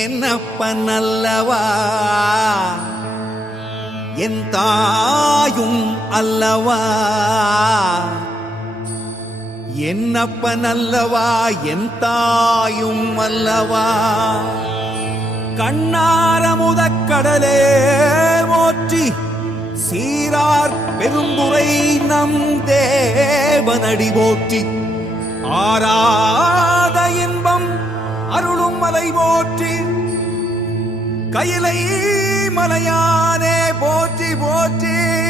என்னப்ப நல்லவா என் தாயும் அல்லவா? என்னப்ப நல்லவா என் தாயும் அல்லவா? கண்ணார முதக்கடலே மோற்றி சீரார் பெரும்புரை நம் தேவனடி போற்றி. ஆராத இன்பம் அருளும் மலை போற்றி. கையிலை மலையானே போற்றி போற்றி போற்றி.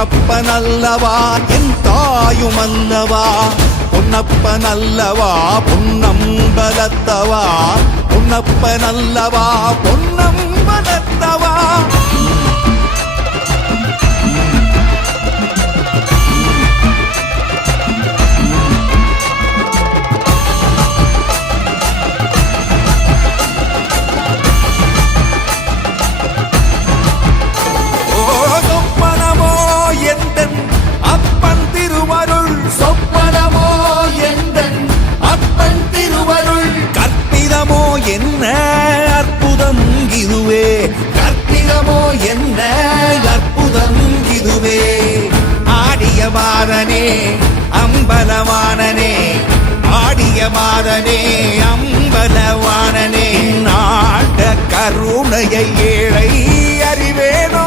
பொன்னப்பன் அல்லவா என் தாயும் அல்லவா என்னப்பன் அல்லவா என் தாயும் அல்லவா பொன்னப்பன் அல்லவா பொன்னம்பலத்தவா பொன்னப்பன் பொன்னம்பலத்தவா? மாதனே அம்பலவானனே ஆடிய மாதனே அம்பலவானனே நாட்ட கருணையை ஏழை அறிவேனோ?